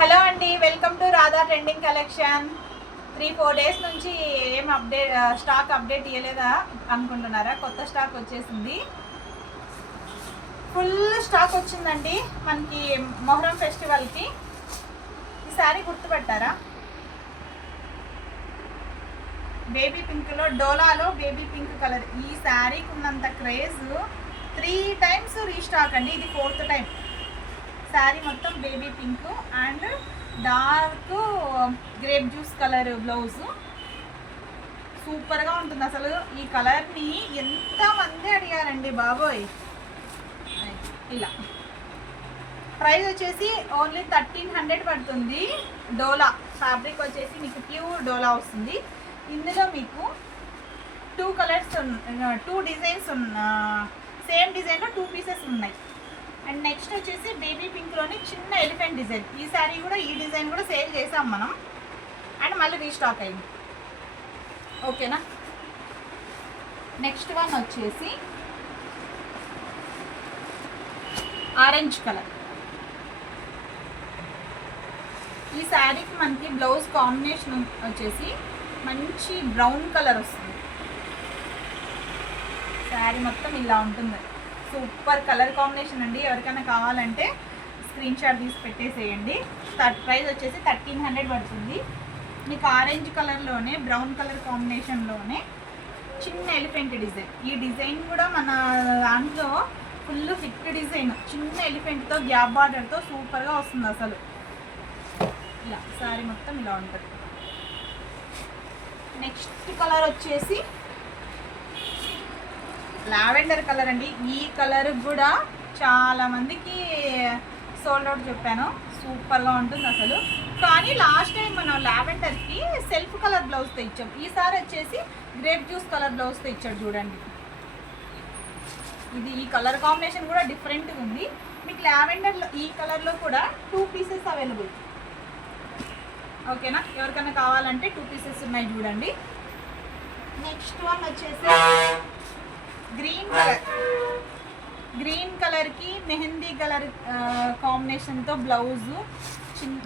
Hello అండి, welcome to Radha trending collection. 3-4 days నుంచి ఏం స్టాక్ అప్డేట్ ఇవ్వలేదా అనుకుంటున్నారా? కొత్త స్టాక్ వచ్చేసింది, ఫుల్ స్టాక్ వచ్చిందండి మనకి మొహరం ఫెస్టివల్కి. ఈ శారీ గుర్తుపట్టారా? బేబీ పింక్లో, డోలాలో బేబీ పింక్ కలర్. ఈ శారీకి ఉన్నంత క్రేజ్ 3 టైమ్స్ రీస్టాక్ అండి. ఇది 4th టైం. శారీ మొత్తం baby pink and dark grape juice colour blouse. సూపర్గా ఉంటుంది అసలు. ఈ కలర్ని ఎంతమంది అడిగారండి బాబోయ్. ఇలా ప్రైస్ వచ్చేసి ఓన్లీ 1300 పడుతుంది. డోలా ఫ్యాబ్రిక్ వచ్చేసి మీకు ప్యూర్ డోలా వస్తుంది. ఇందులో మీకు 2 కలర్స్, 2 డిజైన్స్ సేమ్ డిజైన్లో 2 పీసెస్ ఉన్నాయి. అండ్ నెక్స్ట్ వచ్చేసి బేబీ పింక్లోని చిన్న ఎలిఫెంట్ డిజైన్. ఈ శారీ కూడా, ఈ డిజైన్ కూడా సేల్ చేసాం మనం, అండ్ మళ్ళీ రీస్టాక్ అయింది. ఓకేనా? నెక్స్ట్ వన్ వచ్చేసి ఆరెంజ్ కలర్. ఈ శారీకి మనకి బ్లౌజ్ కాంబినేషన్ వచ్చేసి మంచి బ్రౌన్ కలర్ వస్తుంది. శారీ మొత్తం ఇలా ఉంటుంది. సూపర్ కలర్ కాంబినేషన్ అండి. ఎవరికైనా కావాలంటే స్క్రీన్ షాట్ తీసి పెట్టేసేయండి. ప్రైస్ వచ్చేసి 1300 పడుతుంది. మీకు ఆరెంజ్ కలర్లోనే, బ్రౌన్ కలర్ కాంబినేషన్లోనే చిన్న ఎలిఫెంట్ డిజైన్. ఈ డిజైన్ కూడా మన దాంట్లో ఫుల్ హిట్ డిజైన్. చిన్న ఎలిఫెంట్తో గ్యాప్ బార్డర్తో సూపర్గా వస్తుంది అసలు. ఇలా శారీ మొత్తం ఇలా ఉంటుంది. నెక్స్ట్ కలర్ వచ్చేసి లావెండర్ కలర్ అండి. ఈ కలర్ కూడా చాలా మందికి సోల్డ్ అవుట్ చెప్పాను. సూపర్గా ఉంటుంది అసలు. కానీ లాస్ట్ టైం మనం లావెండర్కి సెల్ఫ్ కలర్ బ్లౌజ్తో ఇచ్చాం. ఈసారి వచ్చేసి గ్రేప్ జ్యూస్ కలర్ బ్లౌజ్తో ఇచ్చాడు చూడండి. ఇది ఈ కలర్ కాంబినేషన్ కూడా డిఫరెంట్గా ఉంది. మీకు లావెండర్లో ఈ కలర్లో కూడా 2 పీసెస్ అవైలబుల్. ఓకేనా? ఎవరికైనా కావాలంటే 2 పీసెస్ ఉన్నాయి చూడండి. నెక్స్ట్ వన్ వచ్చేసి గ్రీన్ కలర్. గ్రీన్ కలర్కి మెహందీ కలర్ కాంబినేషన్తో బ్లౌజు,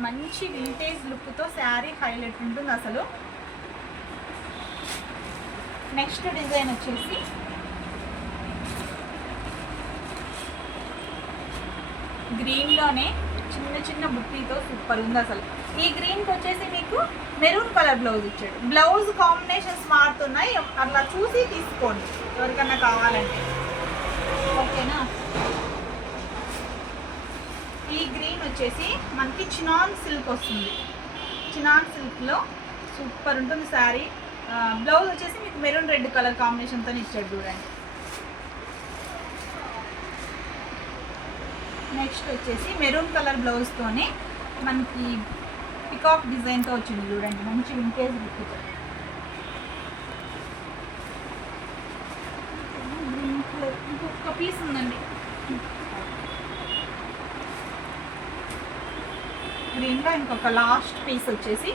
మంచి వింటేజ్ లుక్తో శారీ హైలైట్ ఉంటుంది అసలు. నెక్స్ట్ డిజైన్ వచ్చేసి గ్రీన్లోనే చిన్న చిన్న బుట్టీతో సూపర్ ఉంది అసలు. ఈ గ్రీన్కి వచ్చేసి మీకు మెరూన్ కలర్ బ్లౌజ్ ఇచ్చాడు. బ్లౌజ్ కాంబినేషన్స్ మారుతున్నాయి, అట్లా చూసి తీసుకోండి ఎవరికన్నా కావాలంటే. ఓకేనా? ఈ గ్రీన్ వచ్చేసి మనకి చినాన్ సిల్క్ వస్తుంది. చినాన్ సిల్క్లో సూపర్ ఉంటుంది శారీ. బ్లౌజ్ వచ్చేసి మీకు మెరూన్ రెడ్ కలర్ కాంబినేషన్తో ఇచ్చాడు చూడండి. నెక్స్ట్ వచ్చేసి మెరూన్ కలర్ బ్లౌజ్తోనే మనకి పికాక్ డిజైన్తో వచ్చింది చూడండి. మంచి వింటేజ్ లుక్తో. ఇంకొక పీస్ ఉందండి గ్రీన్లో. ఇంకొక లాస్ట్ పీస్ వచ్చేసి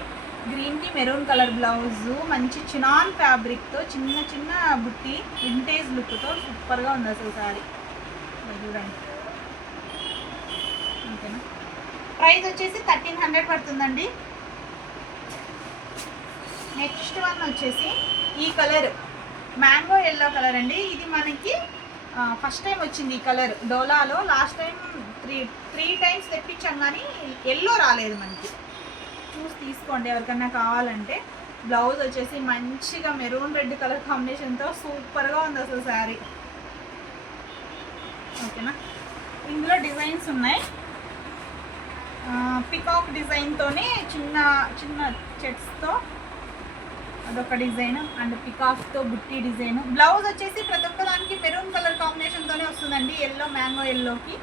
గ్రీన్కి మెరూన్ కలర్ బ్లౌజు, మంచి చినాన్ ఫ్యాబ్రిక్తో చిన్న చిన్న బుట్టి వింటేజ్ లుక్తో సూపర్గా ఉంది అసలు శారీ. చూడండి. ఓకేనా? ప్రైస్ వచ్చేసి 1300 పడుతుందండి. నెక్స్ట్ వన్ వచ్చేసి ఈ కలర్ మ్యాంగో ఎల్లో కలర్ అండి. ఇది మనకి ఫస్ట్ టైం వచ్చింది ఈ కలర్ డోలాలో. లాస్ట్ టైం 3 టైమ్స్ తెప్పించాం కానీ ఎల్లో రాలేదు మనకి. చూసి తీసుకోండి ఎవరికన్నా కావాలంటే. బ్లౌజ్ వచ్చేసి మంచిగా మెరూన్ రెడ్ కలర్ కాంబినేషన్తో సూపర్గా ఉంది అసలు శారీ. ఓకేనా? ఇందులో డిజైన్స్ ఉన్నాయి. పికాక్ డిజైన్తోనే చిన్న చిన్న చెట్స్తో అదొక డిజైన్, అండ్ పికాక్తో బుట్టి డిజైన్. బ్లౌజ్ వచ్చేసి ప్రతి ఒక్క దానికి మెరూన్ కలర్ కాంబినేషన్తోనే వస్తుందండి. ఎల్లో, మ్యాంగో ఎల్లోకి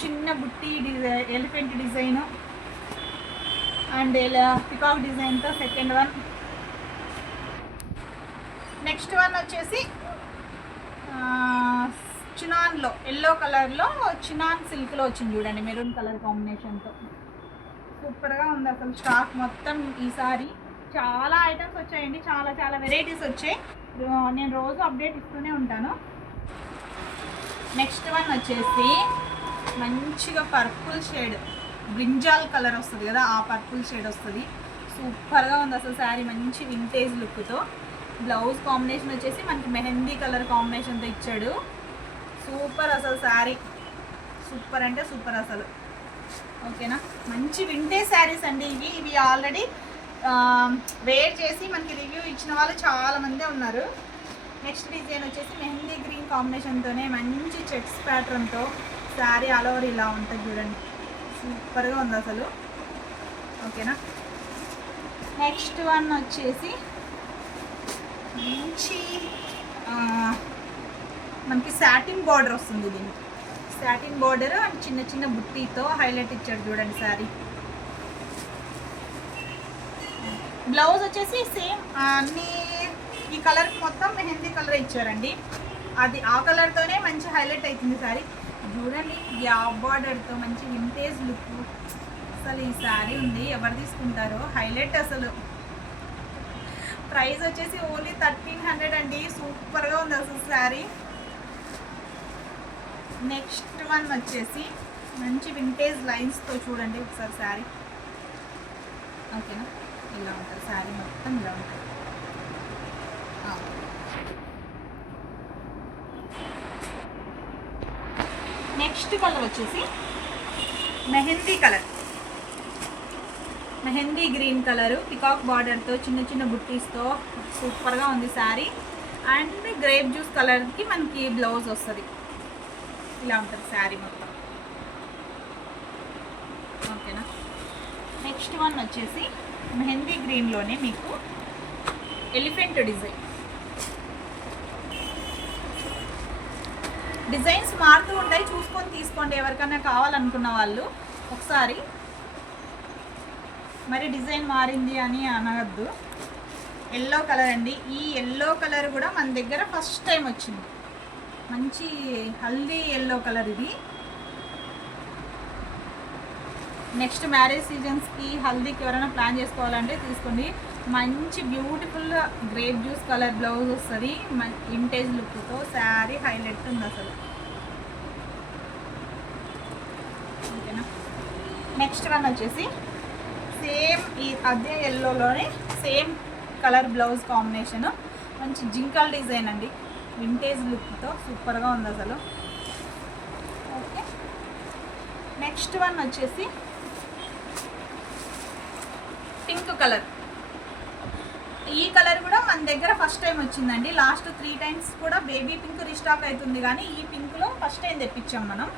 చిన్న బుట్టి design, elephant design and peacock డిజైన్తో సెకండ్ వన్. నెక్స్ట్ వన్ వచ్చేసి చినాన్లో ఎల్లో కలర్లో చినాన్ సిల్క్లో వచ్చింది చూడండి, మెరూన్ కలర్ కాంబినేషన్తో. సూపర్గా ఉంది అసలు. స్టాక్ మొత్తం ఈసారి చాలా ఐటమ్స్ వచ్చాయండి. చాలా చాలా వెరైటీస్ వచ్చాయి. నేను రోజు అప్డేట్ ఇస్తూనే ఉంటాను. నెక్స్ట్ వన్ వచ్చేసి మంచిగా పర్పుల్ షేడ్ బ్రింజాల్ కలర్ వస్తుంది కదా, ఆ పర్పుల్ షేడ్ వస్తుంది. సూపర్గా ఉంది అసలు శారీ, మంచి వింటేజ్ లుక్తో. బ్లౌజ్ కాంబినేషన్ వచ్చేసి మనకి మెహందీ కలర్ కాంబినేషన్తో ఇచ్చాడు. సూపర్ అసలు శారీ, సూపర్ అంటే సూపర్ అసలు. ఓకేనా, మంచి వింటేజ్ శారీస్ అండి ఇవి ఆల్రెడీ వేర్ చేసి మనకి రివ్యూ ఇచ్చిన వాళ్ళు చాలామందే ఉన్నారు. నెక్స్ట్ డిజైన్ వచ్చేసి మెహందీ గ్రీన్ కాంబినేషన్తోనే మంచి చెక్స్ ప్యాటర్న్తో శారీ ఆల్ ఓవర్ ఇలా ఉంటుంది చూడండి, సూపర్గా ఉంది అసలు. ఓకేనా, నెక్స్ట్ వన్ వచ్చేసి మంచి మనకి సాటిన్ బార్డర్ వస్తుంది. దీనికి సాటిన్ బార్డర్ అండ్ చిన్న చిన్న బుట్టీతో హైలైట్ ఇచ్చాడు చూడండి శారీ. బ్లౌజ్ వచ్చేసి సేమ్ అన్ని ఈ కలర్ మొత్తం మెహందీ కలర్ ఇచ్చారండి. అది ఆ కలర్తోనే మంచి హైలైట్ అవుతుంది శారీ. చూడండి గ్యాప్ బార్డర్తో మంచి వింటేజ్ లుక్. అసలు ఈ శారీ ఉంది, ఎవరు తీసుకుంటారో హైలైట్ అసలు. ప్రైస్ వచ్చేసి ఓన్లీ 1300 అండి. సూపర్గా ఉంది అసలు శారీ. నెక్స్ట్ వన్ వచ్చేసి మంచి వింటేజ్ లైన్స్తో చూడండి ఒకసారి శారీ. ఓకేనా, ఇలా ఉంటుంది శారీ మొత్తం ఇలా ఉంటుంది. నెక్స్ట్ కలర్ వచ్చేసి mehendi colour, mehendi green colour peacock బార్డర్తో చిన్న చిన్న బుట్టీస్తో సూపర్గా ఉంది శారీ. అండ్ గ్రేప్ జ్యూస్ కలర్కి మనకి బ్లౌజ్ వస్తుంది. ఇలా ఉంటుంది శారీ మొత్తం. ఓకేనా, నెక్స్ట్ వన్ వచ్చేసి మెహందీ గ్రీన్లోనే మీకు ఎలిఫెంట్ డిజైన్స్ మారుతూ ఉంటాయి, చూసుకొని తీసుకోండి ఎవరికైనా కావాలనుకున్న వాళ్ళు. ఒకసారి మరి డిజైన్ మారింది అని అనవద్దు. ఎల్లో కలర్ అండి. ఈ ఎల్లో కలర్ కూడా మన దగ్గర ఫస్ట్ టైం వచ్చింది. మంచి హల్దీ ఎల్లో కలర్ ఇది. నెక్స్ట్ మ్యారేజ్ సీజన్స్కి హల్దీకి ఎవరైనా ప్లాన్ చేసుకోవాలంటే తీసుకోండి. మంచి beautiful grape juice colour blouse వస్తుంది, వింటేజ్ లుక్తో శారీ హైలైట్ ఉంది అసలు. ఓకేనా, నెక్స్ట్ వన్ వచ్చేసి సేమ్ ఈ అదే ఎల్లోలోనే సేమ్ కలర్ బ్లౌజ్ కాంబినేషన్, మంచి జింకల్ డిజైన్ అండి, వింటేజ్ లుక్తో సూపర్గా ఉంది అసలు. ఓకే, నెక్స్ట్ వన్ వచ్చేసి పింక్ కలర్. ఈ కలర్ కూడా మన దగ్గర ఫస్ట్ టైం వచ్చిందండి. లాస్ట్ 3 times కూడా బేబీ పింక్ రీస్టాక్ అవుతుంది, కానీ ఈ పింక్లో ఫస్ట్ టైం తెప్పించాం మనం.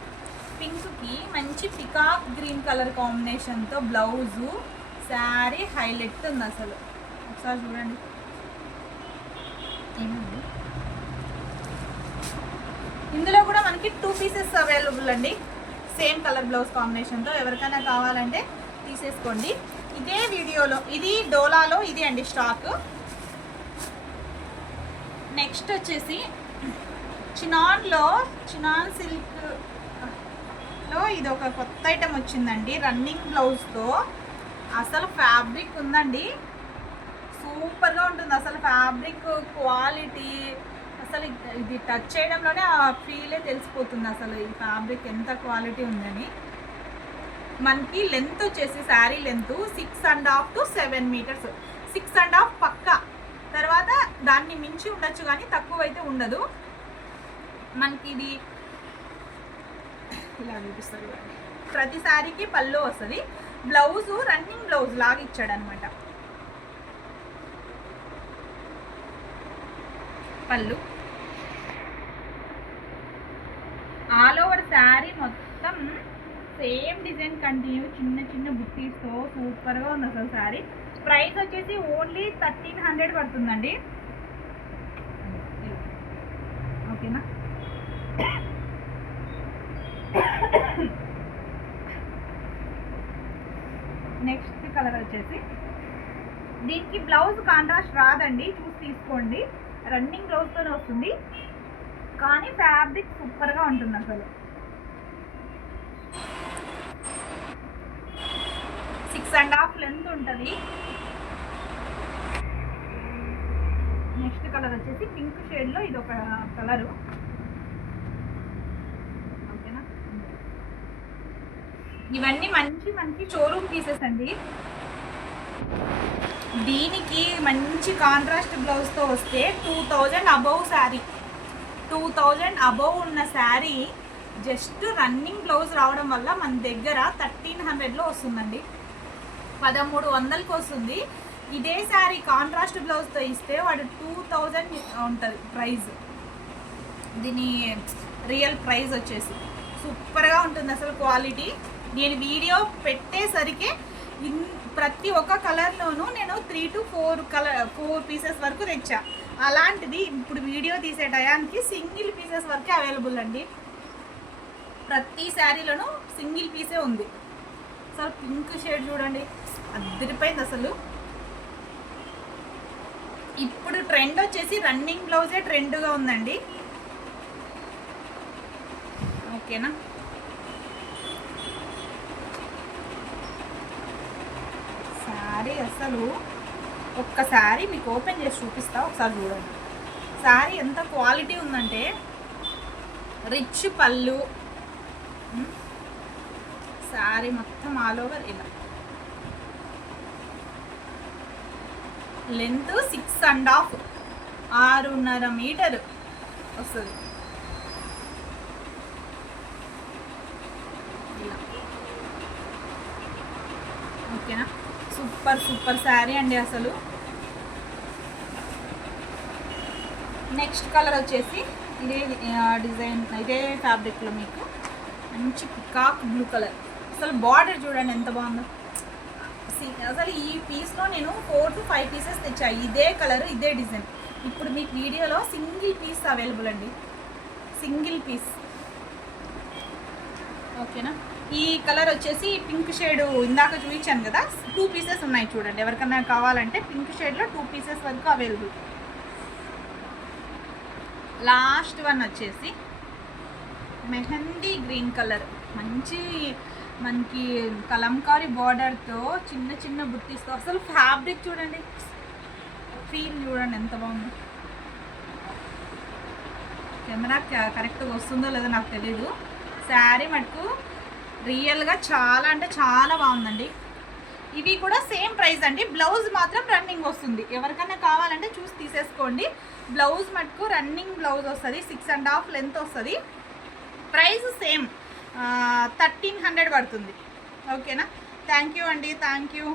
పింక్కి మంచి పికాక్ గ్రీన్ కలర్ కాంబినేషన్తో బ్లౌజు, శారీ హైలైట్ ఉంది అసలు. ఒకసారి చూడండి ఏముంది. ఇందులో కూడా మనకి 2 pieces అవైలబుల్ అండి, సేమ్ కలర్ బ్లౌజ్ కాంబినేషన్తో. ఎవరికైనా కావాలంటే తీసేసుకోండి. ఇదే వీడియోలో ఇది డోలాలో ఇది అండి స్టాక్. నెక్స్ట్ వచ్చేసి చినాన్ సిల్క్లో ఇది ఒక కొత్త ఐటెం వచ్చిందండి, రన్నింగ్ బ్లౌజ్తో. అసలు ఫ్యాబ్రిక్ ఉందండి, సూపర్గా ఉంటుంది అసలు. ఫ్యాబ్రిక్ క్వాలిటీ అసలు ఇది టచ్ చేయడంలోనే ఆ ఫీలే తెలిసిపోతుంది అసలు ఈ ఫ్యాబ్రిక్ ఎంత క్వాలిటీ ఉందని. మనకి లెంత్ వచ్చేసి శారీ లెంత్ 6.5 to 7 meters. 6.5 పక్కా, తర్వాత దాన్ని మించి ఉండొచ్చు కానీ తక్కువ అయితే ఉండదు. మనకి ఇది ఇలా చూపిస్తారు, ప్రతి శారీకి పళ్ళు వస్తుంది. బ్లౌజు రన్నింగ్ బ్లౌజ్ లాగా ఇచ్చాడు అనమాట. పళ్ళు ఆల్ ఓవర్ శారీ మొత్తం సేమ్ డిజైన్ కంటిన్యూ, చిన్న చిన్న బుట్టీస్తో సూపర్గా ఉంది అసలు శారీ. ప్రైస్ వచ్చేసి ఓన్లీ 1300 పడుతుందండి. ఓకేనా, నెక్స్ట్ కలర్ వచ్చేసి దీనికి బ్లౌజ్ కాంట్రాస్ట్ రాదండి, చూసి తీసుకోండి. రన్నింగ్ బ్లౌజ్తోనే వస్తుంది, కానీ ఫ్యాబ్రిక్ సూపర్గా ఉంటుంది అసలు. 6.5 లెంత్ ఉంటుంది. నెక్స్ట్ కలర్ వచ్చేసి పింక్ షేడ్లో ఇది ఒక కలరు. ఓకేనా, ఇవన్నీ మంచి మంచి షోరూమ్ పీసెస్ అండి. దీనికి మంచి కాంట్రాస్ట్ బ్లౌజ్తో వస్తే 2000 అబౌవ్ శారీ, 2000 అబౌవ్ ఉన్న శారీ జస్ట్ రన్నింగ్ బ్లౌజ్ రావడం వల్ల మన దగ్గర 1300లో వస్తుందండి, 1300కి వస్తుంది. ఇదే శారీ కాంట్రాస్ట్ బ్లౌజ్తో ఇస్తే వాడు 2000 ఉంటుంది ప్రైస్. దీని రియల్ ప్రైస్ వచ్చేసి సూపర్గా ఉంటుంది అసలు క్వాలిటీ. నేను వీడియో పెట్టేసరికి ప్రతి ఒక్క కలర్లోనూ నేను 3 to 4 పీసెస్ వరకు తెచ్చా. అలాంటిది ఇప్పుడు వీడియో తీసే టయానికి సింగిల్ పీసెస్ వరకే అవైలబుల్ అండి. ప్రతి శారీలోనూ సింగిల్ పీసే ఉంది. అసలు పింక్ షేడ్ చూడండి, అదిరిపోయింది అసలు. ఇప్పుడు ట్రెండ్ వచ్చేసి రన్నింగ్ బ్లౌజే ట్రెండ్గా ఉందండి. ఓకేనా, శారీ అసలు ఒక్కసారి మీకు ఓపెన్ చేసి చూపిస్తా, ఒకసారి చూడండి. శారీ ఎంత క్వాలిటీ ఉందంటే రిచ్ పళ్ళు, శారీ మొత్తం ఆల్ ఓవర్ ఇలా, లెంత్ 6.5 6.5 మీటర్ వస్తుంది. ఇలా ఓకేనా, సూపర్ సూపర్ శారీ అండి అసలు. నెక్స్ట్ కలర్ వచ్చేసి ఇదే డిజైన్, ఇదే ఫ్యాబ్రిక్లో మీకు మంచి పికాక్ బ్లూ కలర్. అసలు బార్డర్ చూడండి ఎంత బాగుందో. అసలు ఈ పీస్లో నేను 4 to 5 పీసెస్ తెచ్చా, ఇదే కలర్ ఇదే డిజైన్. ఇప్పుడు మీకు వీడియోలో సింగిల్ పీస్ అవైలబుల్ అండి, సింగిల్ పీస్. ఓకేనా, ఈ కలర్ వచ్చేసి పింక్ షేడ్ ఇందాక చూపించాను కదా, 2 పీసెస్ ఉన్నాయి చూడండి. ఎవరికైనా కావాలంటే పింక్ షేడ్లో 2 పీసెస్ వరకు అవైలబుల్. లాస్ట్ వన్ వచ్చేసి మెహందీ గ్రీన్ కలర్, మంచి మనకి కలంకారీ బార్డర్తో చిన్న చిన్న బుట్టిస్తో. అసలు ఫ్యాబ్రిక్ చూడండి, ఫీల్ చూడండి ఎంత బాగుంది. కెమెరా కరెక్ట్గా వస్తుందో లేదో నాకు తెలీదు. శారీ మటుకు రియల్గా చాలా అంటే చాలా బాగుందండి. ఇవి కూడా సేమ్ ప్రైస్ అండి. బ్లౌజ్ మాత్రం రన్నింగ్ వస్తుంది. ఎవరికైనా కావాలంటే చూసి తీసేసుకోండి. బ్లౌజ్ మటుకు రన్నింగ్ బ్లౌజ్ వస్తుంది, 6.5 లెంత్ వస్తుంది. ప్రైస్ సేమ్ 1300 పడుతుంది. ఓకేనా, థ్యాంక్ యూ అండి, థ్యాంక్ యూ.